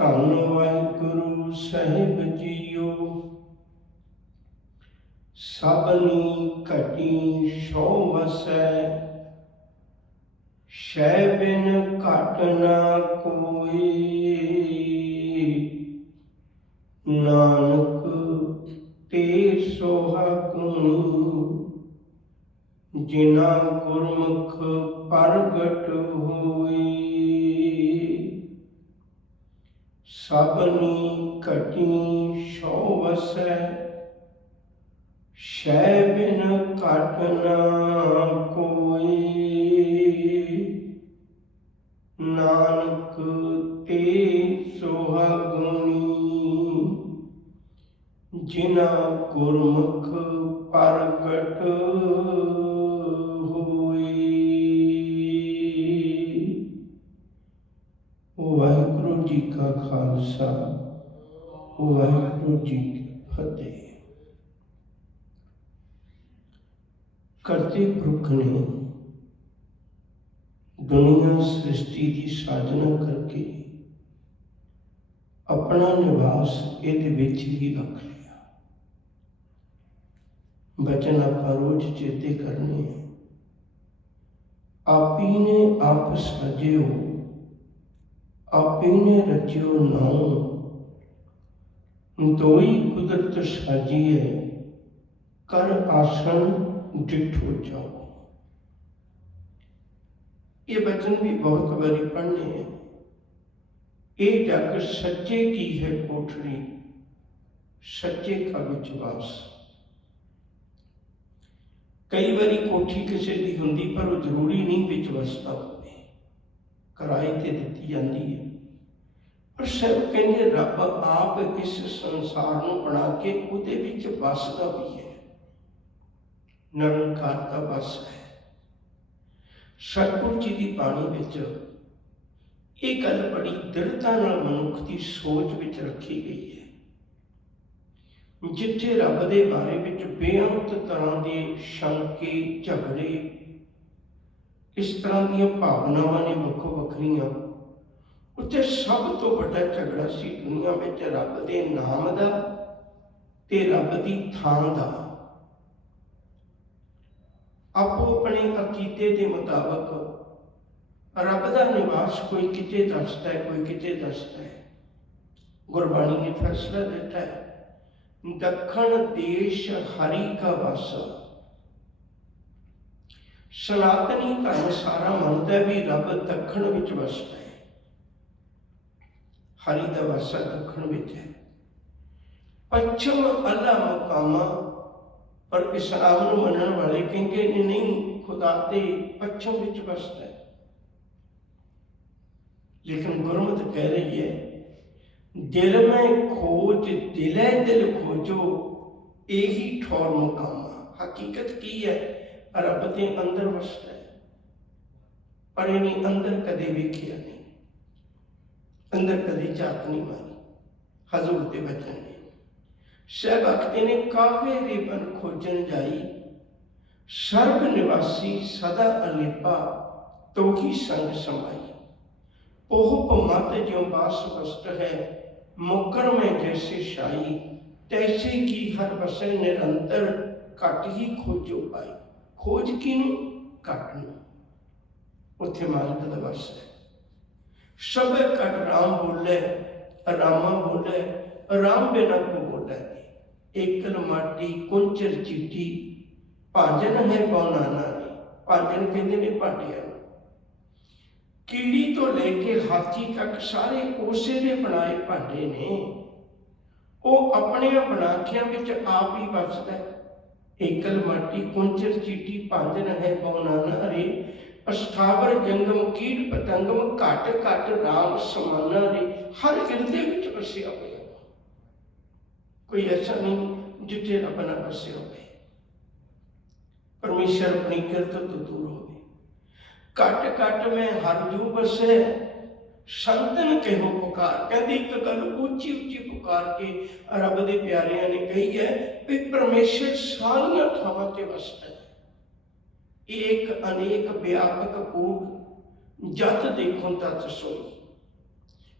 ਧੰਨ ਵਾਹਿਗੁਰੂ ਸਾਹਿਬ ਜੀਓ। ਸਭਨੀ ਘਟੀ ਸੋ ਵਸੈ, ਸ਼ੈ ਬਿਨ ਘਟ ਨਾ ਕੋਈ। ਨਾਨਕ ਤੇ ਸੁਹਾਗਣ, ਜਿਨਾ ਗੁਰਮੁਖ ਪ੍ਰਗਟ ਹੋਈ। ਸਭਨੀ ਘਟੀ ਸੋ ਵਸੈ, ਸ਼ੈ ਬਿਨ ਘਟ ਨਾ ਕੋਈ। ਨਾਨਕ ਤੇ ਸੁਹਾਗਣੀ, ਜਿਨਾ ਗੁਰਮੁਖ ਪ੍ਰਗਟ ਹੋਈ। ਵਾਹਿਗੁਰੂ ਜੀ ਕਾ ਖਾਲਸਾ, ਵਾਹਿਗੁਰੂ ਜੀ ਕੀ ਫਤਿਹ। ਕਰਤੇ ਪੁਰਖ ਨੇ ਦੁਨੀਆ ਸ੍ਰਿਸ਼ਟੀ ਦੀ ਸਾਜਨਾ ਕਰਕੇ ਆਪਣਾ ਨਿਵਾਸ ਇਹਦੇ ਵਿੱਚ ਹੀ ਰੱਖ ਲਿਆ। ਬਚਨ ਆਪਾਂ ਰੋਜ਼ ਚੇਤੇ ਕਰਨੇ ਹੈ। ਆਪੀ ਨੇ ਆਪ ਸਜਿਓ, ਆਪੀ ਨੇ ਰਚਿਓ ਨਾਉ। ਦੋਈ ਕੁਦਰਤ ਸਾਜੀਏ, ਕਰ ਆਸਣ ਡਿਠੋ ਜਾਓ। ਇਹ ਬਚਨ ਵੀ ਬਹੁਤ ਵਾਰੀ ਪੜ੍ਹਨੇ ਹੈ। ਇਹ ਜਗ ਸੱਚੇ ਕੀ ਹੈ ਕੋਠੜੀ, ਸੱਚੇ ਕਾ ਵਿਸ਼ਵਾਸ। ਕਈ ਵਾਰੀ ਕੋਠੀ ਕਿਸੇ ਦੀ ਹੁੰਦੀ, ਪਰ ਉਹ ਜ਼ਰੂਰੀ ਨਹੀਂ ਵਿੱਚ ਵਸਦਾ ਹੋਵੇ, ਕਿਰਾਏ ਤੇ ਦਿੱਤੀ ਜਾਂਦੀ ਹੈ। ਪਰ ਸਭ ਕਹਿੰਦੇ ਰੱਬ ਆਪ ਇਸ ਸੰਸਾਰ ਨੂੰ ਬਣਾ ਕੇ ਉਹਦੇ ਵਿੱਚ ਵਸਦਾ ਵੀ ਹੈ। ਨਿਰੰਕਾਰ ਦਾ ਵਸ ਹੈ। ਸਤਿਗੁਰੂ ਜੀ ਦੀ ਬਾਣੀ ਵਿੱਚ ਇਹ ਗੱਲ ਬੜੀ ਦ੍ਰਿੜਤਾ ਨਾਲ ਮਨੁੱਖ ਦੀ ਸੋਚ ਵਿੱਚ ਰੱਖੀ ਗਈ ਹੈ। ਜਿੱਥੇ ਰੱਬ ਦੇ ਬਾਰੇ ਵਿੱਚ ਬੇਅੰਤ ਤਰ੍ਹਾਂ ਦੇ ਸ਼ੰਕੇ, ਝਗੜੇ, ਇਸ ਤਰ੍ਹਾਂ ਦੀਆਂ ਭਾਵਨਾਵਾਂ ਨੇ ਵੱਖੋ ਵੱਖਰੀਆਂ, ਉੱਥੇ ਸਭ ਤੋਂ ਵੱਡਾ ਝਗੜਾ ਸੀ ਦੁਨੀਆ ਵਿੱਚ ਰੱਬ ਦੇ ਨਾਮ ਦਾ ਤੇ ਰੱਬ ਦੀ ਥਾਂ ਦਾ। ਆਪੋ ਆਪਣੇ ਅਕੀਦੇ ਦੇ ਮੁਤਾਬਕ ਰੱਬ ਦਾ ਨਿਵਾਸ ਕੋਈ ਕਿਤੇ ਦੱਸਦਾ ਹੈ, ਕੋਈ ਕਿਤੇ ਦੱਸਦਾ ਹੈ। ਗੁਰਬਾਣੀ ਨੇ ਫੈਸਲਾ ਦਿੱਤਾ ਹੈ, ਦੱਖਣ ਦੇਸ਼ ਹਰੀ ਕਾ ਵਾਸਾ। ਸਨਾਤਨੀ ਧਰਮ ਸਾਰਾ ਮੰਨਦਾ ਵੀ ਰੱਬ ਦੱਖਣ ਵਿੱਚ ਵਸਦਾ ਹੈ, ਹਰੀ ਦਾ ਵਾਸਾ ਦੱਖਣ ਵਿੱਚ ਹੈ। ਪੱਛਮ ਅੱਲਾ ਮਕਾਮਾ, ਪਰ ਇਸਲਾਮ ਨੂੰ ਮੰਨਣ ਵਾਲੇ ਕਹਿੰਦੇ ਨੇ ਨਹੀਂ, ਖੁਦਾ ਤੇ ਪੱਛਮ ਵਿੱਚ ਵਸਦਾ ਹੈ। ਲੇਕਿਨ ਗੁਰਮਤਿ ਕਹਿ ਰਹੀ ਹੈ, ਦਿਲ ਮੈਂ ਖੋਜ ਦਿਲੇ ਦਿਲ ਖੋਜੋ, ਇਹੀ ਠੌਰ ਮੁਕਾਮਾ। ਹਕੀਕਤ ਕੀ ਹੈ? ਰੱਬ ਦੇ ਅੰਦਰ ਵਸਦਾ ਹੈ, ਪਰ ਇਹਨੇ ਅੰਦਰ ਕਦੇ ਵੇਖਿਆ ਨਹੀਂ, ਅੰਦਰ ਕਦੇ ਝਾਤ ਨਹੀਂ ਮਾਰੀ। ਹਜ਼ੂਰ ਦੇ ਬਚਨ ਨੇ, ਸਹਿਬ ਆਖਦੇ ਨੇ, ਕਾਹੇ ਦੇ ਬਨ ਖੋਜਣ ਜਾਈ, ਸਰਬ ਨਿਵਾਸੀ ਸਦਾ ਅਲੇਪਾ, ਤੋਹੀ ਸੰਗ ਸਮਾਈ। ਉਹ ਮਤ ਜਿਉ ਬਾਸ ਵਸਤ ਹੈ, ਮੁਕਰ ਮੈਂ ਜੈਸੇ ਸ਼ਾਈ, ਤੈਸੇ ਕੀ ਹਰ ਵਸੈ ਨਿਰੰਤਰ, ਘਟ ਹੀ ਖੋਜੋ ਪਾਈ। ਖੋਜ ਕਿਹਨੂੰ? ਘਟ ਨੂੰ। ਉੱਥੇ ਮਾਲਕ ਦਾ ਵਸ ਹੈ। ਸਭੇ ਘਟ ਰਾਮ ਬੋਲੇ, ਰਾਮਾ ਬੋਲੇ, ਰਾਮ ਬਿਨਾ ਕੋ ਬੋਲੇ। ਏਕਲ ਮਾਟੀ ਕੁੰਚਰ ਚੀਟੀ, ਭਾਜਨ ਹੈ ਪੌਣਾ ਨਾਰੀ। ਭਾਜਨ ਕਹਿੰਦੇ ਨੇ ਭਾਂਡਿਆਂ ਨੂੰ। ਕੀੜੀ ਤੋਂ ਲੈ ਕੇ ਹਾਥੀ ਤੱਕ ਸਾਰੇ ਉਸੇ ਦੇ ਬਣਾਏ ਭਾਂਡੇ ਨੇ। ਉਹ ਆਪਣੀਆਂ ਬਣਾਖਿਆਂ ਵਿੱਚ ਆਪ ਹੀ ਵਸਦਾ ਹੈ। ਏਕਲ ਮਾਟੀ ਕੁੰਚਰ ਚੀਟੀ, ਭਾਜਨ ਹੈ ਪੌਣਾ ਨਾਰੀ। ਅਸਥਾਵਰ ਜੰਗਮ ਕੀਟ ਪਤੰਗਮ, ਘਟ ਘਟ ਰਾਮ ਸਮਾਨਾ ਰੇ। ਹਰ ਹਿਰਦੇ ਵਿੱਚ ਵਸਿਆ ਹੋਇਆ, ਕੋਈ ਐਸਾ ਨਹੀਂ ਜਿੱਥੇ ਰੱਬ ਨਾ ਵਸਿਆ ਹੋਵੇ। ਪਰਮੇਸ਼ਰ ਆਪਣੀ ਕਿਰਤ ਤੋਂ ਦੂਰ ਹੋਵੇ। ਘਟ ਘਟ ਮੈਂ ਹਰ ਜੂ ਬਸੇ, ਸੰਤਨ ਕਹਿਓ ਪੁਕਾਰ। ਕਹਿੰਦੀ ਇੱਕ ਗੱਲ ਉੱਚੀ ਉੱਚੀ ਪੁਕਾਰ ਕੇ ਰੱਬ ਦੇ ਪਿਆਰਿਆਂ ਨੇ ਕਹੀ ਹੈ ਵੀ ਪਰਮੇਸ਼ਰ ਸਾਰੀਆਂ ਥਾਵਾਂ ਤੇ ਵਸਦਾ ਹੈ। ਏਕ ਅਨੇਕ ਵਿਆਪਕ ਪੂਰ, ਜਤ ਦੇਖੋ ਤਤ ਸੋਈ।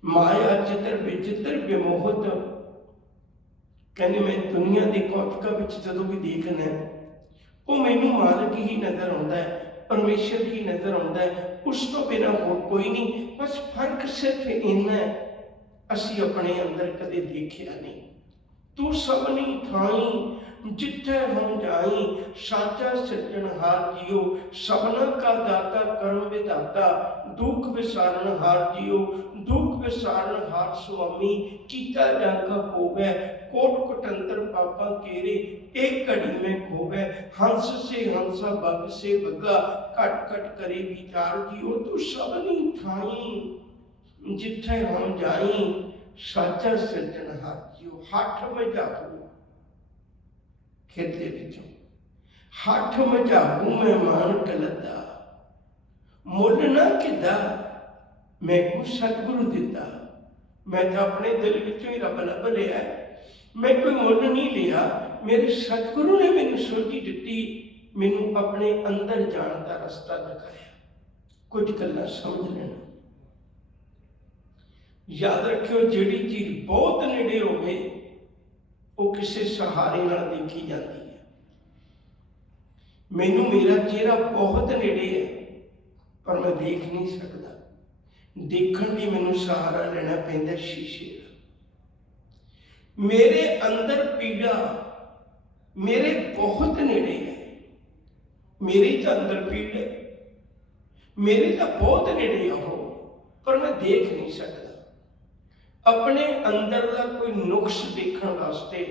माया चित्र विचित्र विमोहत, कहने मैं दुनिया के कौतुका विच जदों भी देखना है वो मैनू मालिक ही नज़र आता है, परमेश्वर ही नज़र आता है, उस तो बिना होर कोई नहीं। बस फर्क सिर्फ इन्ना है, असी अपने अंदर कदे देखिया नहीं। तू सबनी थाई जिथे हम जाई, साचा सिरजनहार जियो, सबना का दाता कर्म विधाता, दुख विसारणहार जियो, दुख विसारणहार स्वामी, कीता जाका होवे, कोट कुटंतर पापा केरे, एक घड़ी में खोवे, हंस से हंसा बग से बगा, कट कट करे विचार जियो, तू सबनी थाई जिथे हम जाई, साचा सिरजनहार जियो। हठ मजाकू खेते विचों, हठ मजाकू मेहमान कलदा, मुल ना किदा मैं को सतगुरु दिता। मैं तो अपने दिल विचों ही रब लभ लिया, मैं कोई मुल नहीं लिया, मेरे सतगुरु ने मैनू सोझी दिती, मैनू अपने अंदर जाने का रस्ता दिखाया। कुछ गल्लां समझ लेना, याद रखियो जिहड़ी चीज़ बहुत नेड़े होवे वो किसी सहारे नाल देखी जाती है। मैनू मेरा चेहरा बहुत नेड़े है पर मैं देख नहीं सकता, देखण लई मैनू सहारा लेना पैंदा शीशे का। मेरे अंदर पीड़ा मेरे बहुत नेड़े है, मेरे तो अंदर पीड़ है, मेरे तो बहुत नेड़े है वो, पर मैं देख नहीं सकता। अपने अंदर का कोई नुक्स देखने वास्ते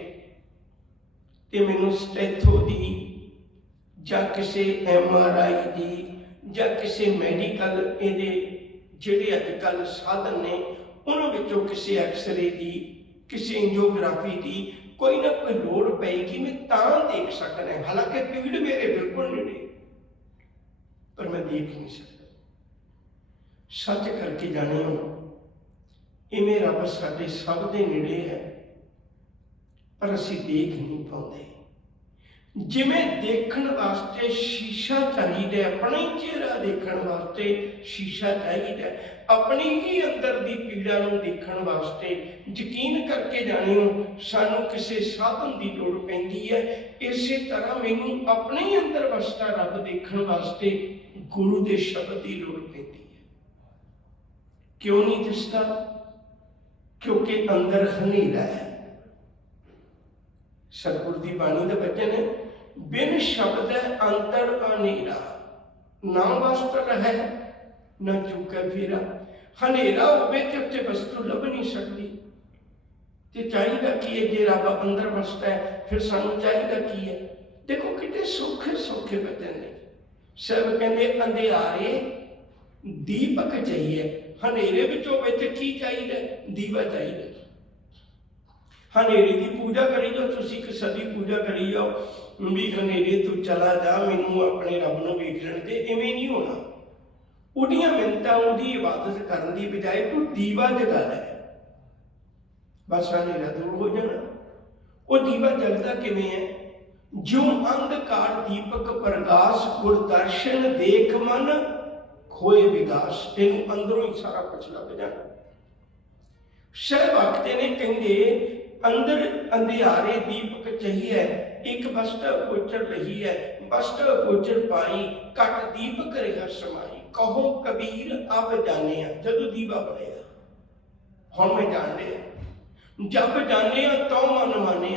ते मैनू स्टैथो दी जां किसी MRI दी जां किसी मैडिकल इहदे जिहड़े अजकल साधन ने उन्हां विचों किसी एक्सरे दी, किसी एंजियोग्राफी दी कोई ना कोई लोड़ पेगी, मैं तां देख सकना है। हालांकि पीड़ मेरे बिल्कुल नेड़े पर मैं देख नहीं सकता। सच करके जाने हो इवें रब साडे सब दे नेड़े है पर असी देख नहीं पाते। जिमें देखण वास्ते शीशा चाहिए, अपना ही चेहरा देखण वास्ते शीशा चाहिए, अपनी ही अंदर की पीड़ा नूं देखण वास्ते यकीन करके जानियो सानू किसी साधन की लोड़ पैंदी है। इस तरह मैनू अपने ही अंदर वसदा रब देखण वास्ते गुरु के शब्द की लोड़ पैंदी है। क्यों नहीं दिसदा? क्योंकि अंदर हनेरा है। सतगुरु की बाणी का वचन है, बिन शब्द अंतर अनेरा, ना वस्त्र है न चूके फेरा। हनेरा होवे ते उत्ते वस्तु लभ नहीं सकती। ते चाहिदा की है? जे रब अंदर वसदा है फिर सानू चाहिदा की है? देखो कितने सौखे सौखे वचन ने। सब कहते अंधियारे दीपक चाहिए, हनेरे विचों विच की चाहिए? दीवा चाहिए। हनेरे की पूजा करी जाओ, तुसीं कि सदी पूजा करी जाओ भी हनेरे तू चला जा, मैनू अपने रब नूं वेख लैण दे, इवें नहीं होना। उहदियां मिन्नतां उहदी इबादत करन दी बजाय तू दीवा जगा लै, बस हनेरा दूर हो जाना। वो दीवा जगदा किवें है? जो अंधकार दीपक प्रकाश, गुरदर्शन देख मन खोए विकास। तेनू अंदरों ही सारा कुछ लग जाना। सहवागते ने कहते अंदर अंधियारे दीपक चाहिए, एक वस्त गोचर रही है, वस्त गोचर पाई, कट दीपक रहा समाई। कहो कबीर अब जाने, जदों दीवा बढ़िया हुण मैं जान लिया, जब जाने तो मन माने,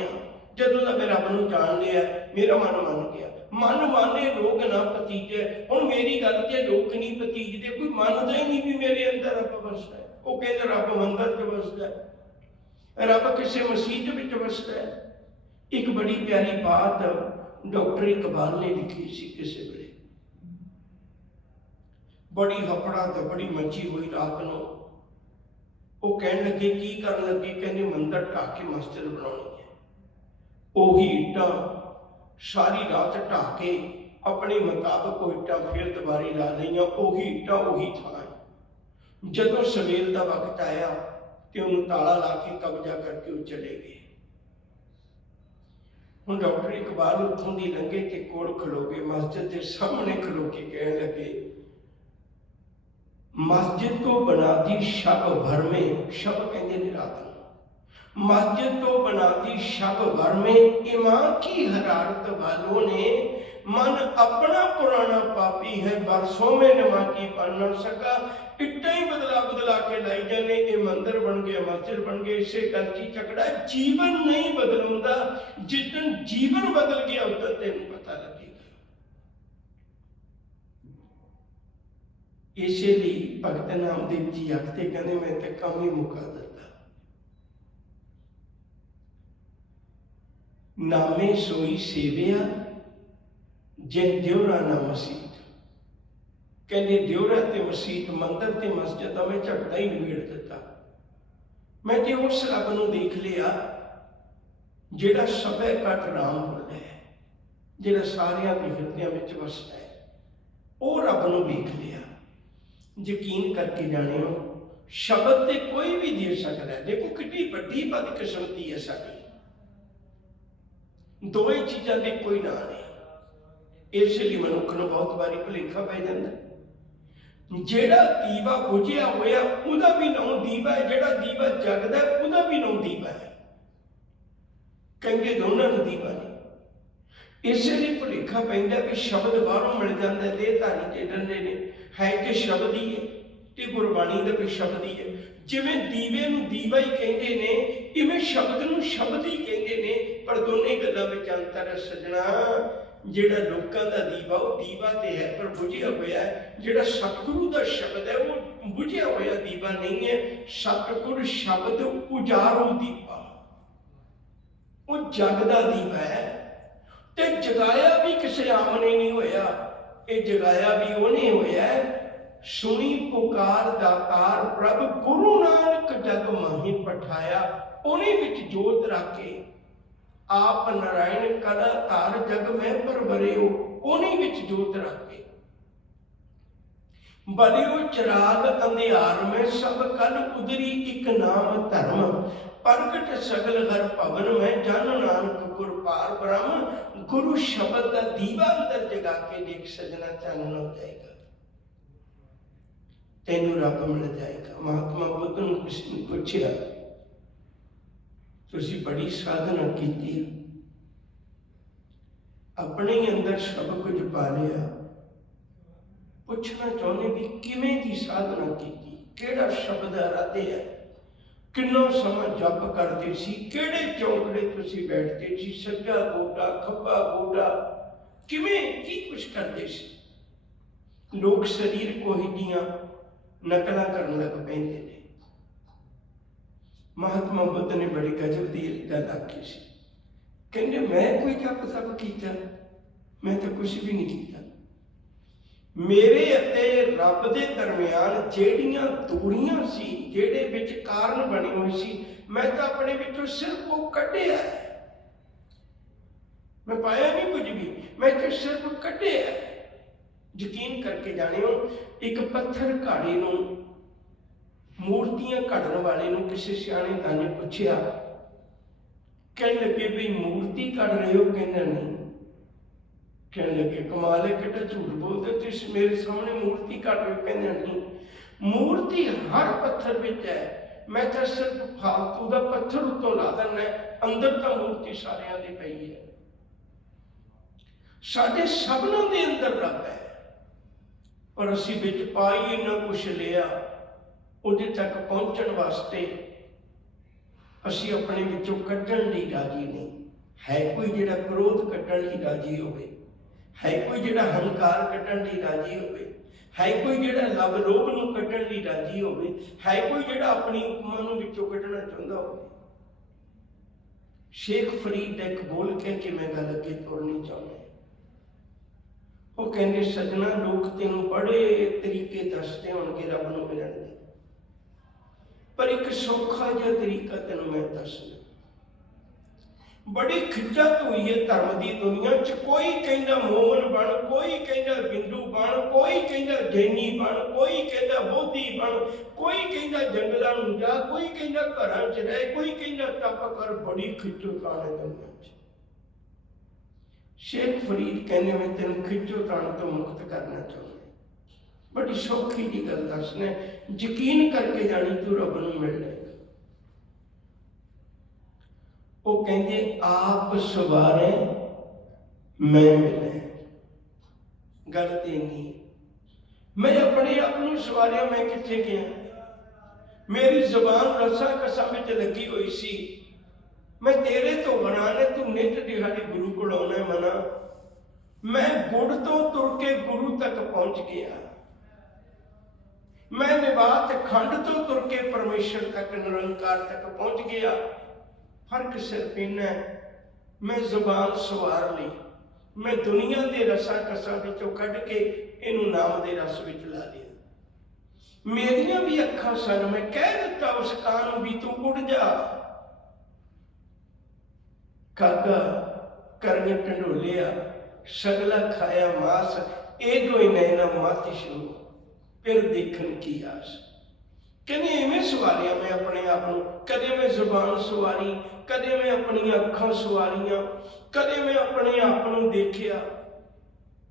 जदों का मैं रब नूं जान लिया मेरा मन मान गया। मन माने लोग ना भतीजे, हुण मेरी गल ते लोग नहीं भतीजदे, कोई मनदा ही नहीं भी मेरे अंदर रब वसदा है। वो कहते रब मंदिर च वसदा है, रब किसी मसीत विच वसदा है। एक बड़ी प्यारी बात डॉक्टर इकबाल ने लिखी सी किसी वेले, बड़ी हफड़ा दफड़ी मची हुई रात नूं। वो कहण लगे की करन लगे, कहने मंदिर ढा के मस्जिद बनाउणी है। ओही ईटां सारी रात ढा के अपने मुताबिक वो ईटां फिर दोबारी ला लईआं, ओही ईटां ओही थां। जदों सवेर का वक्त आया तो उन्होंने ताला ला के कब्जा करके वो चले गए। हुण डॉक्टर इकबाल उत्थों दी लंघे ते कोल खलो गए, मस्जिद के सामने खलो के कहण लगे मस्जिद को बना दी शब भर में, शब कहते ने रात को, मस्जिद को बना दी शब भर में, ईमान की हरारत वालों ने मन अपना पुराना पापी है, बरसों में नमाजी बन न सका, इट्टा ही बदला बदला के लाई जाने, ये मंदिर बन गया मस्जिद बन गया, इसे गल की झगड़ा, जीवन नहीं बदलता, जिस दिन जीवन बदल गया उस दिन तेन पता लगेगा। इसे लिए भगत नामदेव जी आखते कहते मैं तो काम ही मुका दिता, नामे सोई सेविया जे दिवरा ना मसीत, कहते दिवरा ते मसीत मंदिर ते मस्जिद में झगड़ा ही निबेड़ दिता। मैं तो उस रब नूं देख लिया जिहड़ा सभे घट राम बोले है, जिहड़ा सारियां दे हिरदियां विच वसदा है, वो रब नूं देख लिया। यकीन करके जाने हो शब्द ते कोई भी दे सकता है। देखो कितनी बड़ी बदकिस्मती है साडी, दो ही चीज़ों के कोई ना नहीं, इसलिए मनुख को बहुत बारी भुलेखा पै जाता। जेड़ा दीवा बुझिया होया उहदा भी नाम दीवा है, जेड़ा दीवा जगदा है उहदा भी नाम दीवा है, कहंगे दोनों नूं दीवा नहीं। इसलिए भुलेखा पैंदा भी शब्द बाहरों मिल जाता है, देहधारी जे डंडे ने है कि शब्द ही है, ते गुरबाणी दा भी शब्द ही है। जिवें दीवे नूं दीवा ही कहंदे ने, इवें शब्द नूं शब्द ही कहंदे ने, पर दोनों गल्लां विच अंतर है सजना। जिहड़ा लोकां दा दीवा वो दीवा ते है पर बुझिया होया है, जिहड़ा सतगुरु दा शब्द है वो बुझिया होया दीवा नहीं है। सतगुर शब्द उजारू दीवा, वो जगदा दीवा है, ते जगाया भी किसी आम ने नहीं होया, ये जगाया भी उन्हें होया है। सुनी पुकार दातार प्रभ गुरु नानक जग माही पठाया, उन्हें विच जोत रख के आप नारायण कला तार जग में परवरे हो, उन्हीं विच जोत रख के बलियो चिराग अंधियार में सब कल उदरी एक नाम धर्म, प्रगट सगल हर भवन में जन नानक गुर पार ब्रह्म। गुरु शब्द का दीवा अंदर जगा के देख सजना चानन हो जाएगा, तेनू रब मिल जाएगा। महात्मा बुद्ध ने किसी ने पूछा तुसी बड़ी साधना की, अपने ही अंदर सब कुछ पा लिया, पूछना चाहते भी किवें दी साधना की, केड़ा शब्द आराधे है, किन्ना समा जप करते सी, केड़े चौंकड़े तुसी बैठते सी, सज्जा गोडा खब्बा गोडा किवें की कुछ करते सी। लोग शरीर को ही दियां नकलां करन लग पैंदे ने। महात्मा बुद्ध ने बड़ी गजब दी गल आखी सी, कहंदे मैं कोई जप तप कीता, मैं तो कुछ भी नहीं कीता। मेरे अते रब दे दरमियान जेड़ियां दूरियां सी, जेड़े विच कारण बने हुए सी, मैं तो अपने विचों सिर्फ वो कढ़िया है, मैं पाया नहीं कुछ भी, मैं तो सिर्फ कढ़िया है। यकीन करके जानियो, एक पत्थर घाड़े नूं मूर्तियां घड़न वाले नूं किसी सियाणे दाने पूछया, कहने लगे भी मूर्ति घड़ रहे हो, कहना नहीं। कहने लगे कमाल है, कितना झूठ बोलते तुम, मेरे सामने मूर्ति घड़ रहे हो, कहना नहीं। मूर्ति हर पत्थर विच है, मैं तो सिर्फ फालतू का पत्थर उत्तों ला देना, अंदर तो मूर्ति सारियां दी पई है। साडे सबनां दे अंदर रब है, पर असीं विच पाई इन्ना कुछ लिया, उहदे तक पहुंचण वास्ते असी अपने विचों कड्ढण लई राजी नहीं। है कोई जिहड़ा क्रोध कड्ढण लई राजी होवे, है कोई जिहड़ा हंकार कड्ढण लई राजी होवे, है कोई जिहड़ा लब लोभ नूं कड्ढण लई राजी होवे, है कोई जिहड़ा अपनी उपमा नूं विचों कड्ढना चाहुंदा होवे। शेख फरीद एक बोल के मैं गल अगे तोड़नी चाहुंदा, वो कहंदे सजना लोग तैनूं बड़े तरीके दसदे होणगे रब नूं मिलण दे, पर एक सौखा जिहा तरीका तैनूं मैं दसदा। बड़ी खिच्चत हुई है धर्म की दुनिया च, कोई कहंदा मोमन बन, कोई कहंदा बिंदु बन, कोई कहंदा जैनी बन, कोई कहंदा बोधी बन, कोई कहंदा जंगलों में जा, कोई कहंदा घरां च रह, कोई कहंदा तप कर। बड़ी खिच्चोताण है दुनिया च। शेख फरीद कहने मैं तेन खिच्चोताण तो मुक्त करना चाहूँगा, बड़ी सौखी जी गल दसना, यकीन करके जानी तू रब नूं मिल लेगा। वो कहते आप सवारे मैं मिले, गल तो नहीं, मैं अपने आप नूं सवारिया, मैं कित्थे गया, मेरी जबान रसा कसा में लगी हुई सी, मैं तेरे तो बना ने तू नित दिहाड़ी गुरु को आना मना, मैं गुड़ तो तुर के गुरु तक पहुंच गया, मैं निवात खंड तो तुर के परमेश्वर तक निरंकार तक पहुंच गया। फर्क सिर्फ इन्ना है, मैं जुबान सवार ली, मैं दुनिया के रसा कसा विचों कढ़ के इनू नाम के रस विच ला लिया। मेरिया भी अखां सन, मैं कह दिता उस कान भी तू उड़ जा, कागा करने ढंडोलिया सगला खाया मास, एगो ही नैना माती शुरू फिर देखन की आस। कहने इवें सवारिया मैं अपने आप को, कदे मैं जुबान सवारी, कदे मैं अपनी अखां सवारियां, कदे मैं अपने आप को देखिया,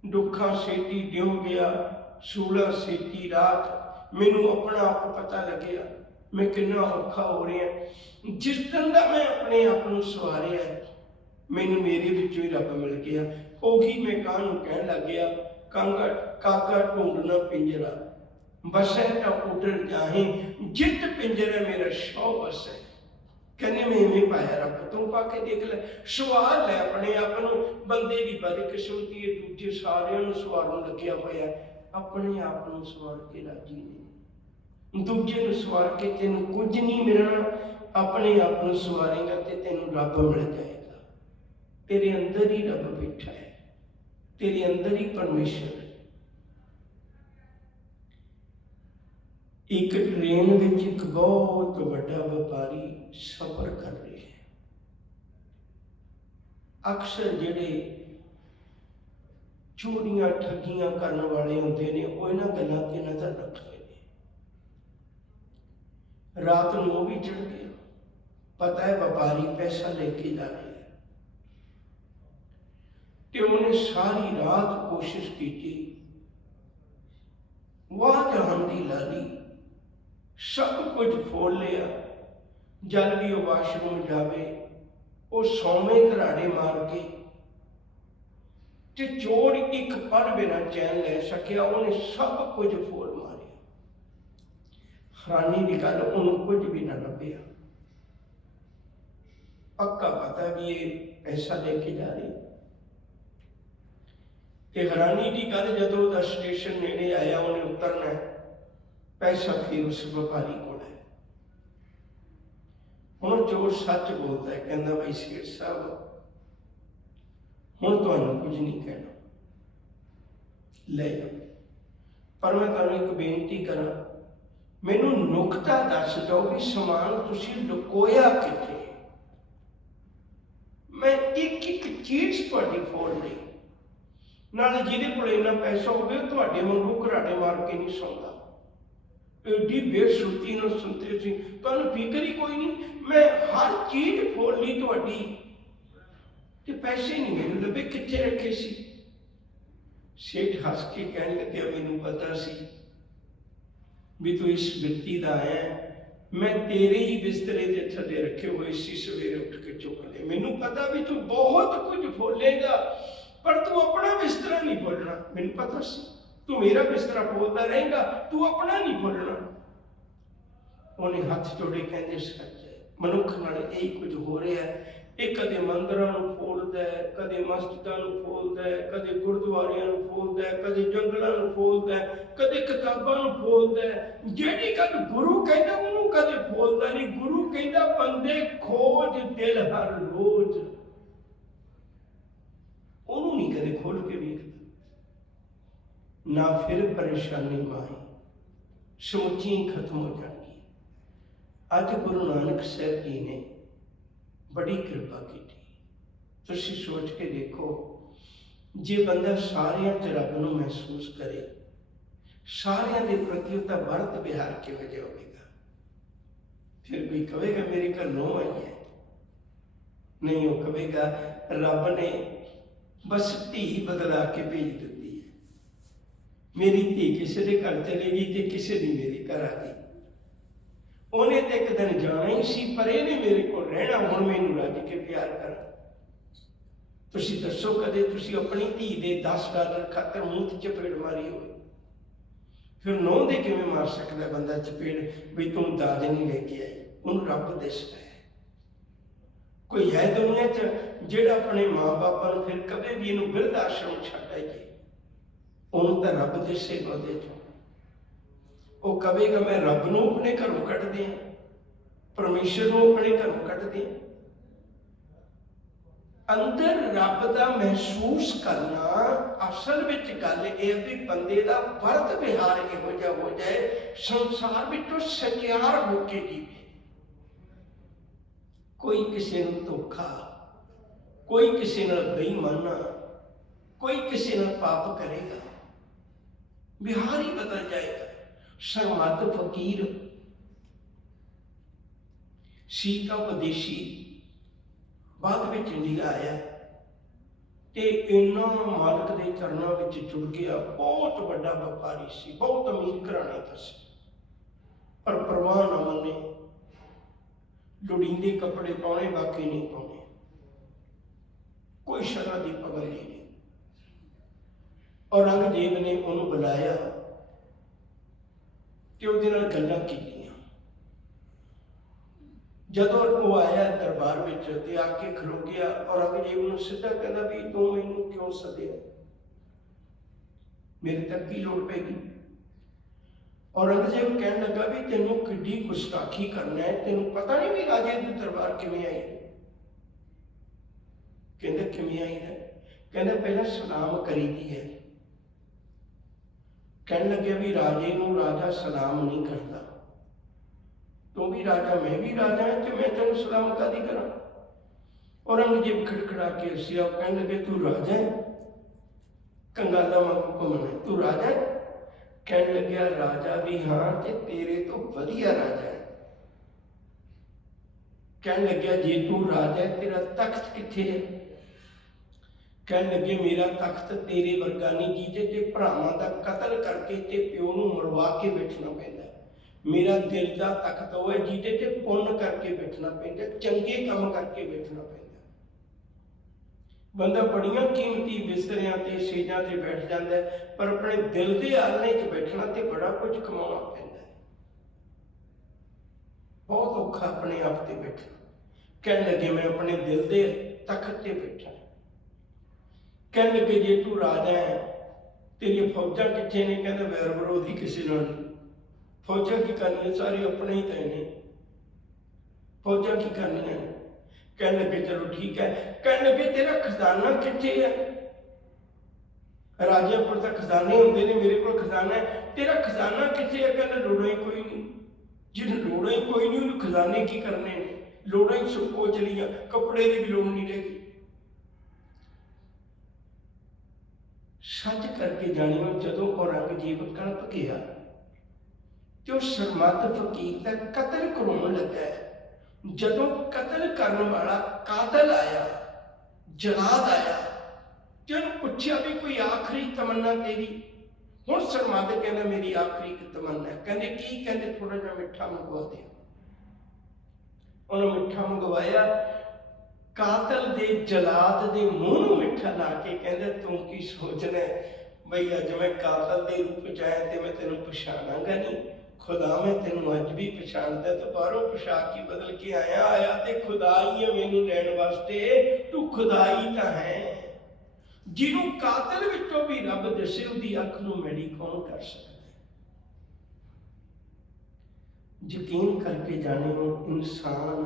दुखा सेती ड्यो गया सूला सेती रात, मैनू अपना आप पता लग्या मैं कितना औखा हो रहा। जिस दिन का मैं अपने आप को सवारिया, मैनू मेरे विचों ही रब मिल गया। उही मैं कां नूं कहण लग गया, कांगा काका ढूंढना पिंजरा, बसै तो उधर जाही, जित पिंजरे मेरा शौ बस है। कहने मैं इवें पाया रब, तू पा के देख ले, सवार लै अपने आप को। बंदे की बदकिस्मती है, दूजे सारियां सवारन लग्या होया, अपने आप को सवार के राजी नहीं। दूजे नूं सवार के तेन कुछ नहीं मिलना, अपने आप को सवारेगा तो तेन रब मिल जाएगा। तेरे अंदर ही रब बैठा है, तेरे अंदर ही परमेश्वर है। एक ट्रेन में एक बहुत बड़ा व्यापारी सफर कर रहे हैं। अक्सर जिहड़े चोरियां ठगियां करने वाले होंदे ने, वो इन्हां गल्लां ते नज़र रखते हैं। रात नूं वो भी चढ़ गया, पता है व्यापारी पैसा लेके जा रहे हैं, तो उन्हें सारी रात कोशिश की, वाह जहान दी लाली, सब कुछ फोल लिया। जब भी वह वाशरूम जावे, वो सौवे घराड़े मार के, ते चोर एक पल बिना चैन ले सकिया, उन्हें सब कुछ फोल मारिया। हैरानी की गल, उन्होंने कुछ भी ना लभ्या। पक्का पता भी ये पैसा लेके जा रही। ते हैरानी की गल, जदों दा स्टेशन नेड़े आया, उन्हें उतरना है, पैसा फिर उस व्यापारी को है। हुण चोर सच बोलता है, कहता भाई शेर साहब हुण तुहानूं कुछ नहीं कहना, ले जाओ, पर मैं तुहानूं एक बेनती करा, मैनूं नुकता दस दो भी समान तुसीं लुकोया कित्थे। मैं एक एक चीज़ तुहाडी फोड़ लई, नाले जिहदे कोल इन्ना पैसा होवे तुहाडे वांगू घराड़े मार के नहीं सौंदा। एडी बेसुरती न सुनते सी, तुहानूं फिक्र ही कोई नहीं, मैं हर चीज़ फोड़ ली तुहाडी, ते पैसे नहीं मैनूं लभे, कित्थे रखे सी। सेठ हस के कहण लग्या, मैनूं पता सी भी तू इस व्यक्ति का आया, मैं तेरे ही बिस्तरे के थले रखे हुए सी, सवेरे उठ के चुक ले। मैनूं पता भी तू बहुत कुछ फोलेगा, पर तू अपना बिस्तरा नहीं फोलना। मैनूं पता सी तू मेरा बिस्तरा फोलता रहेगा, तू अपना नहीं फोलना। उन्हें हाथ जोड़े कहते सच है, मनुख नाल यही कुछ हो रहा है। ये कदे मंदिरां नूं फोलदा है, कदे मस्जिदां नूं फोलदा है, कदे गुरुद्वारियां नूं फोलदा है, कदे जंगलां नूं फोलदा है, कदे किताबां नूं फोलदा है। जिहड़ी गल गुरु कहंदा उहनूं कदे फोलदा नहीं। गुरु कहंदा बंदे खोज दिल हर रोज, उहनूं नहीं कदे खोल के वेखदा ना, फिर परेशानी माही समूची खत्म हो जाएगी। अज गुरु नानक साहब जी ने बड़ी कृपा की। तुसीं सोच के देखो, जे बंदा सारियां च रब नूं महसूस करे, सारियां दे प्रति उसका वर्त व्यवहार किहो जिहा होवेगा। फिर कोई कहेगा मेरे घर नूं आई है, नहीं, वो कहेगा रब ने बस धी बदला के भेज दी है। मेरी धी किसी के घर चलेगी तो किसी की मेरे घर आ गई। उन्हें तो एक दिन जाना ही सी, पर इहने मेरे को रहना, हुण मैनूं रज के प्यार कर। तुसीं दसो कदे तुसीं अपनी धी दे $10 खातर मूँह ते चपेड़ मारी होवे? फिर नौं दे किवें मार सकदा बंदा चपेड़ भी तूं दाज नहीं लेके आई? उन्होंने रब दिसदा है। कोई है दुनिया च जिहड़ा अपने माँ बापां नूं फिर कदे भी इहनूं बिरध आश्रम छड्ड आईए? उन्होंने तो रब दिसेगा ਉਹਦੇ चों। वो कहेगा मैं रब नूं अपने घरों कढ दियां, परमेश्वर नूं अपने घरों कढ दियां। अंदर रब दा महसूस करना, असल विच गल इह भी बंदे दा वरत विहार इहो जिहा हो जाए संसार विचों सचियार होके जीवे। कोई किसी नूं धोखा, कोई किसी नाल बेईमाना, कोई किसी नाल पाप करेगा, विहार ही बदल जाएगा। सरमत फकीर सीता उपदेशी बाद में इंडिया आया ते इन्ना मालक के चरणों में जुड़ गया। बहुत बड़ा व्यापारी सी, बहुत अमीर घराने का सी, पर परवाह ना मने, लोड़ींदे कपड़े पाने बाकी नहीं पाने, कोई शरह की पाबंदी नहीं। औरंगजेब ने उन्होंने बुलाया ते उहदे नाल गल्लां कीतियां। जदों वो आया दरबार विच ते आके खलो गया, औरंगजेब नूं सीधा कहंदा भी तूं मैनूं क्यों सद्दिया, मेरे तक की लोड़ पैगी? औरंगजेब कहन लगा भी तेनों किड्डी गुस्ताखी करना है, तेनों पता नहीं भी राजे दे दरबार किवें आई? कहंदे किवें आई है? कहंदे पहला सलाम करी दी है। कहन लगे भी राजे नूं राजा सलाम नहीं करता, तू भी राजा मैं भी राजा है, तो मैं तेन सलाम कादी करा? औरंगजेब खड़खड़ा के हसिया, कहन लगे तू राजा है? कंगाला वांगू घूमना है, तू राजा है? कहन लग्या राजा भी हाँ, ते तेरे तो वधिया राजा है। कहन लग्या जे तू राजा है तेरा तख्त कित्थे है? कहन लगे मेरा तख्त तेरे वर्गा नहीं, जिहदे ते भरावां दा कतल करके ते प्यो नूं मरवा के बैठना पैंदा। मेरा दिल का तख्त वो है जिहदे ते पुण्य करके बैठना पैंदा, चंगे काम करके बैठना पैंदा। बंदा बड़ियां कीमती बिस्तरियां ते सेजां ते बैठ जाता है, पर अपने दिल के आलने च बैठना ते बड़ा कुछ कमाना पैंदा है। बहुत औखा अपने आप से बैठना। कहन लगे मैं अपने दिल के तख्त से बैठा। कहन लगे जे तू राजा है तेरी फौजा कितने ने? कहते वैर विरोधी किसी नाल नहीं, फौजा की करनी, सारे अपने ही तय ने, फौजा की करनी है। कहन लगे चलो ठीक है। कहन लगे तेरा खजाना कितने है? राजे को तो खजाने होंगे ने, मेरे को खजाना है, तेरा खजाना कितने है? कहना लोड़ा ही कोई नहीं, जिन लोड़ा ही कोई नहीं उन्हें खजाने की करने ने, लोड़ा ही सुखो चलिया, कपड़े की भी लोड़ नहीं रहेगी। सच करके जानियो जदों औरंगजेब कलप गया तो सरमत फकीर का कतल कराउण लगा है। जदों कतल करने वाला कातल आया, जलाद आया, तो उन्हें पूछा भी कोई आखिरी तमन्ना तेरी? हुण सरमत कहना मेरी आखिरी तमन्ना है। कहने की? कहने थोड़ा जा मिठा मंगवा दे। उन्हें मिठा मंगवाया, कातल दे जलाद दे मुंह नूं मिठा ला के कहंदे तू की सोचना बई अज मैं कातल दे रूप च आया ते मैं तेनों पछाणांगा नहीं? खुदा मैं तेनों अज भी पछाणदा, तो बाहरों पोशाक ही बदल के आया ते खुदा ही है मैनूं लैण वास्ते, तू खुदा ही तां है। जिन्हों कातल विचों भी रब दसे उहदी अख नूं मैड़ी कौन कर सकदा? यकीन करके जाने इंसान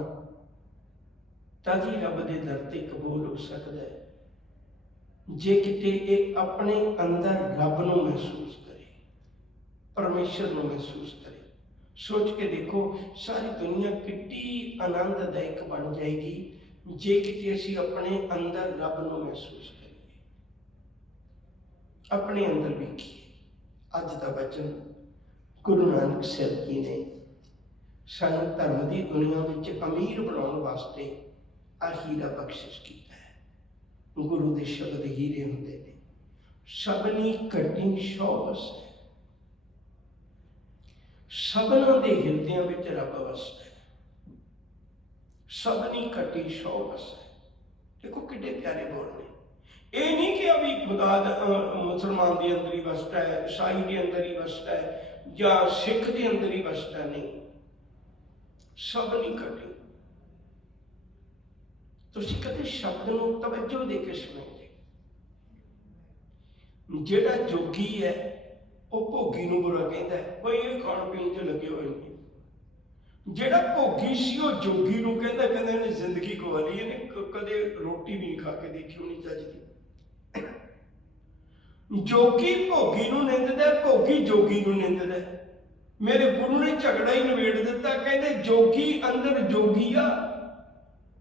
तभी रब के दर ते कबूल हो सकता है जे किते एक अपने अंदर रब नूं महसूस करे, परमेश्वर नूं महसूस करे। सोच के देखो सारी दुनिया कितनी आनंददायक बन जाएगी जे किते असीं अपने अंदर रब नूं महसूस करिए, अपने अंदर वेखिए। अज का वचन गुरु नानक साहिब जी ने सानूं धर्म की दुनिया में अमीर बनाने वास्ते आ हीरा बख्शिश किया है। गुरु के शब्द हीरे होंदे ने, सबनी कटी सौ वसै, सबना दे हिरदियां विच रब वसै, सबनी कटी सौ वसै। देखो कितने प्यारे बोल ने। ये नहीं कि अभी खुदा मुसलमान के अंदर ही वसता है, ईसाई के अंदर ही वसता है, या सिख के अंदर ही वसता है, नहीं, सबनी कटी। तुसीं कदे शब्द नूं तवज्जो दे के सुणो। ਜਿਹੜਾ जोगी है वो भोगी नूं बुरा कहता है, भाई ये खाण पीण च लगे हुए ने। ਜਿਹੜਾ भोगी सी वो जोगी नूं कहता, कहंदा इहने जिंदगी गवा ली, इहने कदे रोटी भी नहीं खा के देखी होनी चजदी। जोगी भोगी नूं निंददा, भोगी जोगी नूं निंददा। मेरे गुरु ने झगड़ा ही निबेड़ दिता, कहंदे जोगी अंदर जोगी आ,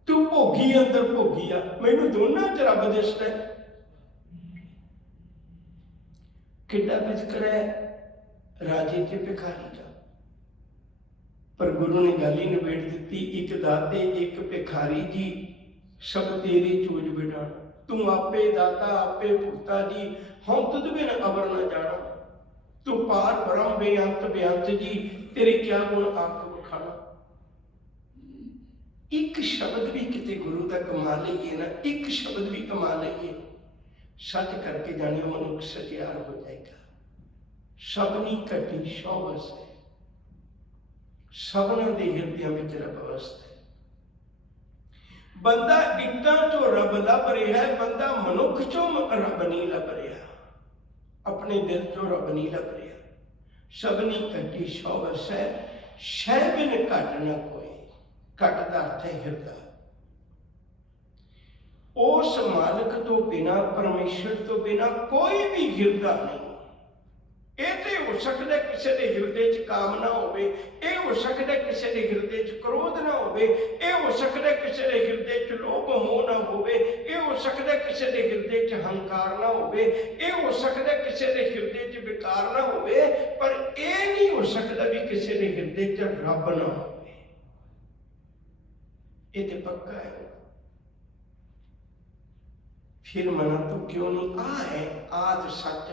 तू भोगी अंदर भोगी आ, मैनूं दोनां च रब दिसदा है। किड्डा विचकर है राजे ते भिखारी का। पर गुरु ने गल ही निबेड़ दी, एक दाते एक भिखारी जी, सब तेरी चूज बिठाना। तू आपे दाता आपे भुगता जी, हम तुझ बिन अबर न जाना। तू पार ब्रह्म बेअंत बेअंत जी, तेरे क्या गुण आख बखाना। एक शब्द भी किते गुरु का कमा लीए ना, एक शब्द भी कमा लीए, सच करके जानियो मनुख सचियार हो जाएगा। सबनी कटी सौ वसै, सबना दे हिरदियां विच रब वसदा है। बंदा इट्टां चों रब लभ रहा है, बंदा मनुख चों रब नहीं लभ रहा, अपने दिल चों रब नहीं लभ रहा। सबनी कटी सौ वसै, शह बिन घट न कोई। घट दा अर्थ है हिरदा। उस मालिक तो बिना, परमेश्वर तो बिना कोई भी हिरदा नहीं। ये तो हो सकता किसी के हिरदे च कामना होवे, ये हो सकता किसी के हिरदे च क्रोध ना होवे, ये हो सकता किसी के हिरदे च लोभ मोह ना होवे, ये हो सकता किसी के हिरदे च हंकार ना होवे, ये हो सकता किसी के हिरदे च विकार ना होवे, पर ये नहीं हो सकता भी किसी के हिरदे च रब ना होवे। ये तो पक्का है। फिर मना तो क्यों नहीं, आ है आद सच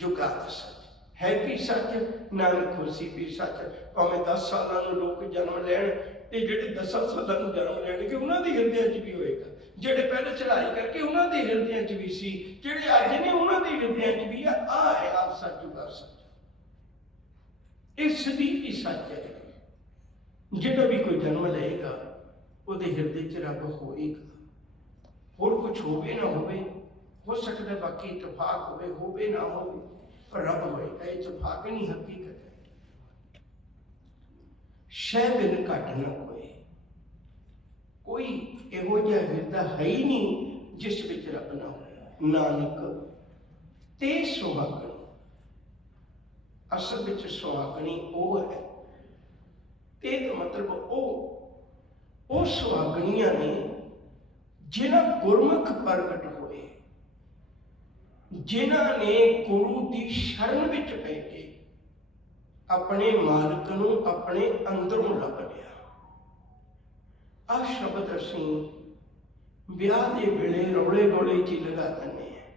जुगात सच, है भी सच नानक खुशी भी सच। भावें 10 सालों लोग जन्म लैन, ते जिहड़े 10 सालों जन्म लैणगे उन्हां दे हिरदियां च भी होएगा, जिहड़े पहले चढ़ाई करके उन्हां दे हिरदियां च भी सी, जिहड़े अज ने उन्हां दे हिरदियां च भी आ है आप सच जुगात सच। इस दी भी सच है। जिहड़ा भी कोई जन्म लेगा उहदे हिरदे च रब होएगा। होर कुछ होवे ना होवे, हो सकता है बाकी इतफाक होवे ना होवे, पर रब होएगा। इतफाक नहीं, हकीकत है। शह बिन घट न कोई, कोई इहो जिहा हिरदा है ही नहीं जिस विच रब ना होए। नानक ते सुहागणी, असल विच सुहागणी वो है। ते का मतलब वो सुहागणियां ने जिन्हां गुरमुख प्रगट होए, जिन्हां ने गुरु की शरण विच पै के अपने मालिक नूं अपने अंदरों लभ लिया। आ शब्द असीं विआह दे वेले रौले गौले च लगा दिंदे हैं।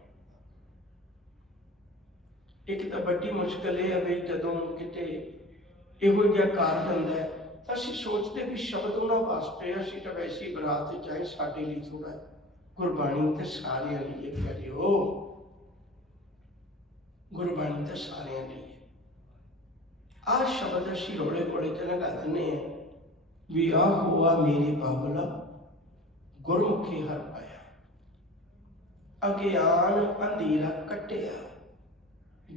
एक तो बड़ी मुश्किल है भी जदों किते इहो जिहा कार बनदा है, असीं सोचते भी शब्द उन्हां वास्ते, असीं तां वैसे ही बरात चाहे साडे लई थोड़ा, गुरबाणी तो सारियां लई प्यारिओ, गुरबाणी तो सारियां लई। आ शब्द असीं रौले गौले च लगा दिंदे हैं भी आ हुआ मेरे बाबला गुरमुखी हर पाया, अज्ञान अंधेरा कटिया,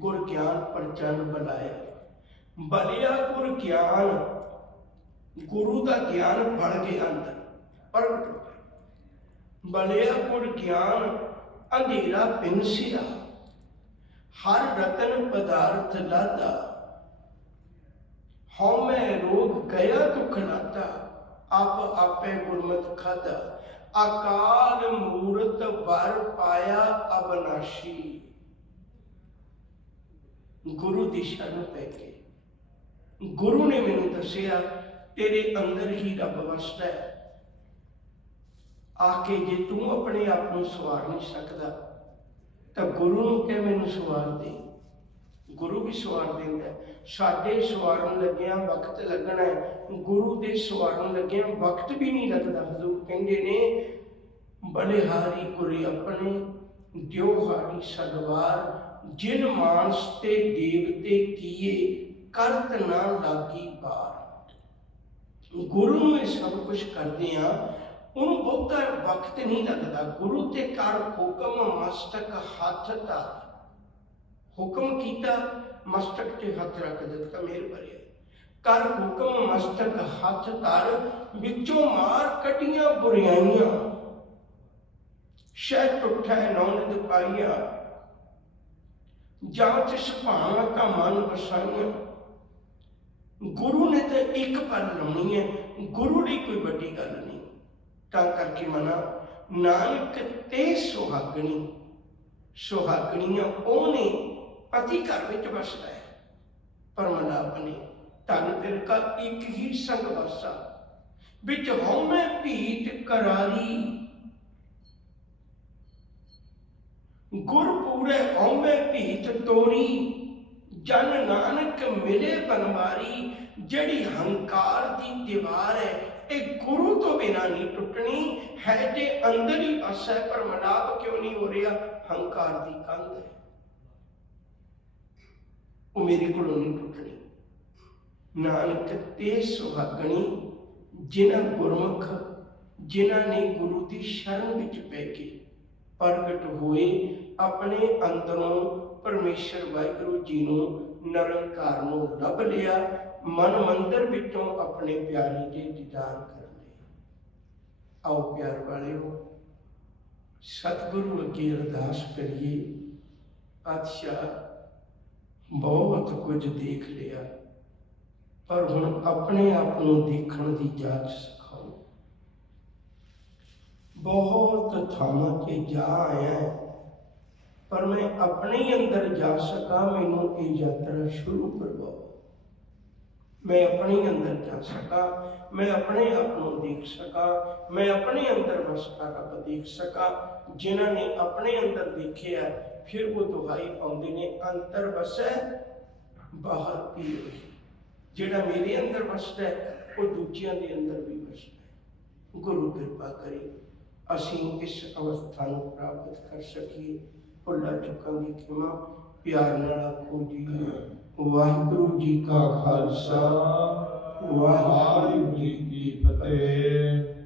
गुर ज्ञान प्रचंड बलाया। बलिया गुर ज्ञान, गुरु का ज्ञान बढ़ गया अंदर प्रगट हो गया। बलिया गुर ज्ञान अंधेरा पिनसिया, हर रतन पदार्थ लादा, हौमै रोग गया दुख नाता, आप आपे गुरमत खादा, अकाल मूरत वर पाया अविनाशी। गुरु की शरण पै के गुरु ने मैनू दसिया तेरे अंदर ही रब वसदा है। आके जे तू अपने आप को सवार नहीं सकता, ਤਾਂ ਗੁਰੂ ਨੂੰ ਕਹਿ ਮੈਨੂੰ ਸਵਾਰ ਦੇ, ਗੁਰੂ ਵੀ ਸਵਾਰ ਦਿੰਦਾ। ਸਾਡੇ ਸਵਾਰਨ ਲੱਗਿਆਂ ਵਕਤ ਲੱਗਣਾ ਹੈ, ਗੁਰੂ ਦੇ ਸਵਾਰਨ ਲੱਗਿਆਂ ਵਕਤ ਵੀ ਨਹੀਂ ਲੱਗਦਾ। ਹਜ਼ੂਰ ਕਹਿੰਦੇ ਨੇ ਬਲਿਹਾਰੀ ਗੁਰੇ ਆਪਣੇ ਦਿਓ ਹਾੜੀ ਸਦਵਾਰ, ਜਿਨ ਮਾਨਸ ਤੇ ਦੇਵਤੇ ਕੀਏ ਕਰਤ ਨਾ ਲਾਗੀ ਬਾਰ। ਗੁਰੂ ਨੂੰ ਇਹ ਸਭ ਕੁਝ ਕਰਦੇ ਆ, ਉਹਨੂੰ ਬਹੁਤਾ ਵਕਤ ਨਹੀਂ ਲੱਗਦਾ। ਗੁਰੂ ਤੇ ਕਰ ਹੁਕਮ ਮਸਤਕ ਹੱਥ ਧਾਰ, ਹੁਕਮ ਕੀਤਾ ਮਸਤਕ ਤੇ ਹੱਥ ਰੱਖ ਦਿੱਤਾ, ਮਿਹਰ ਭਰਿਆ। ਕਰ ਹੁਕਮ ਮਸਤਕ ਹੱਥ ਧਾਰ, ਵਿੱਚੋਂ ਮਾਰ ਕੱਢੀਆਂ ਬੁਰਾਈਆਂ। ਸ਼ਹਿ ਟੁੱਠਾ ਨੌਨਦ ਪਾਈਆ, ਜਾਂਚ ਸੁਭਾਵਾਂ ਕਾ ਮਨ ਵਸਾਈਆਂ। ਗੁਰੂ ਨੇ ਤਾਂ ਇੱਕ ਪਲ ਲਾਉਣੀ ਹੈ, ਗੁਰੂ ਦੀ ਕੋਈ ਵੱਡੀ ਗੱਲ ਨਹੀਂ। ਤਾਂ ਕਰਕੇ ਮਨਾ ਨਾਨਕ ਤੇ ਸੁਹਾਗਣੀ, ਸੁਹਾਗਣੀਆਂ ਉਹਨੇ ਪਤੀ ਘਰ ਵਿੱਚ ਵਸਦਾ ਹੈ, ਪਰ ਮਨਾਪ ਨੇ ਧਨ ਤੇਰੇ ਕਾ ਇੱਕ ਹੀ ਸੰਗ ਵਾਸਾ, ਵਿੱਚ ਹਉਮੈ ਭੀਤ ਕਰਾਰੀ। ਗੁਰ ਪੂਰੇ ਹਉਮੈ ਭੀਤ ਤੋਰੀ, ਜਨ ਨਾਨਕ ਮਿਲੇ ਬਨਵਾਰੀ। ਜਿਹੜੀ ਹੰਕਾਰ ਦੀ ਦੀਵਾਰ ਹੈ, ਇਹ ਗੁਰੂ ਤੋਂ ਬਿਨਾਂ ਨਹੀਂ ਟੁੱਟਣੀ ਹੈ, ਤੇ ਅੰਦਰ ਹੀ ਬਸ ਹੈ, ਪਰ ਮਨਾਪ ਕਿਉਂ ਨਹੀਂ ਹੋ ਰਿਹਾ? ਹੰਕਾਰ ਦੀ ਕੰਧ ਹੈ, ਉਹ ਮੇਰੇ ਕੋਲੋਂ ਨਹੀਂ ਟੁੱਟਣੀ। ਨਾਨਕ ਤੇ ਸੁਹਾਗਣੀ, ਜਿਨ੍ਹਾਂ ਗੁਰਮੁਖ, ਜਿਨ੍ਹਾਂ ਨੇ ਗੁਰੂ ਦੀ ਸ਼ਰਨ ਵਿੱਚ ਪੈ ਕੇ ਪ੍ਰਗਟ ਹੋਏ, ਆਪਣੇ ਅੰਦਰੋਂ ਪਰਮੇਸ਼ਰ ਵਾਹਿਗੁਰੂ ਜੀ ਨੂੰ, ਨਿਰੰਕਾਰ ਨੂੰ ਲੱਭ ਲਿਆ, ਮਨ ਮੰਦਰ ਵਿੱਚੋਂ ਆਪਣੇ ਪਿਆਰੇ ਦੇ ਦੀਦਾਰ ਕਰ ਲਏ। ਆਓ ਪਿਆਰ ਵਾਲਿਓ, ਸਤਿਗੁਰੂ ਅੱਗੇ ਅਰਦਾਸ ਕਰੀਏ। ਪਾਤਸ਼ਾਹ ਬਹੁਤ ਕੁਝ ਦੇਖ ਲਿਆ, ਪਰ ਹੁਣ ਆਪਣੇ ਆਪ ਨੂੰ ਦੇਖਣ ਦੀ ਜਾਂਚ ਸਿਖਾਓ। ਬਹੁਤ ਥਾਵਾਂ 'ਤੇ ਜਾ ਆਇਆ, ਪਰ ਮੈਂ ਆਪਣੇ ਹੀ ਅੰਦਰ ਜਾ ਸਕਾਂ, ਮੈਨੂੰ ਇਹ ਯਾਤਰਾ ਸ਼ੁਰੂ ਕਰਵਾਓ। ਮੈਂ ਆਪਣੇ ਹੀ ਅੰਦਰ ਜਾ ਸਕਾਂ, ਮੈਂ ਆਪਣੇ ਆਪ ਨੂੰ ਦੇਖ ਸਕਾਂ, ਮੈਂ ਆਪਣੇ ਅੰਦਰ ਵਸਦਾ ਰੱਬ ਦੇਖ ਸਕਾਂ। ਜਿਨ੍ਹਾਂ ਨੇ ਆਪਣੇ ਅੰਦਰ ਦੇਖਿਆ, ਫਿਰ ਉਹ ਦੁਹਾਈ ਪਾਉਂਦੇ ਨੇ, ਅੰਦਰ ਵਸੈ ਬਾਹਰ ਵੀ ਉਹੀ। ਜਿਹੜਾ ਮੇਰੇ ਅੰਦਰ ਵਸਦਾ ਉਹ ਦੂਜਿਆਂ ਦੇ ਅੰਦਰ ਵੀ ਵਸਦਾ। ਗੁਰੂ ਕਿਰਪਾ ਕਰੇ ਅਸੀਂ ਇਸ ਅਵਸਥਾ ਨੂੰ ਪ੍ਰਾਪਤ ਕਰ ਸਕੀਏ। ਭੁੱਲਾਂ ਚੁੱਕਾਂ ਦੀ ਖਿਮਾ ਪਿਆਰ ਨਾਲ ਆਖੋ ਜੀ। ਵਾਹਿਗੁਰੂ ਜੀ ਕਾ ਖਾਲਸਾ, ਵਾਹਿਗੁਰੂ ਜੀ ਕੀ ਫਤਿਹ।